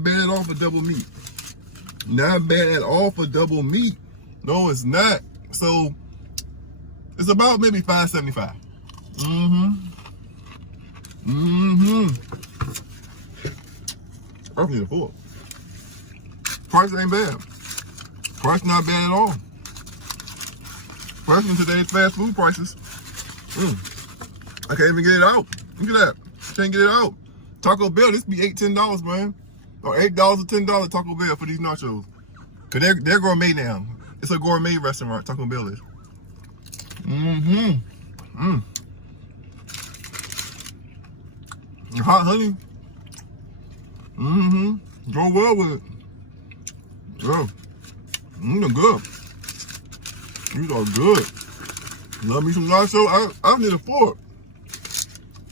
not bad at all for double meat. Not bad at all for double meat. No, it's not. So it's about maybe $5.75. I need a fork. Price ain't bad. Price not bad at all. Price in today's fast food prices. I can't even get it out. Look at that. Can't get it out. Taco Bell, this be $8, $10, man. Or $8 or $10 Taco Bell for these nachos. Cause they're gourmet now. It's a gourmet restaurant, Taco Bell is. Hot honey. Go well with it. Yeah. They're good. These are good. Love me some nachos. I need a fork.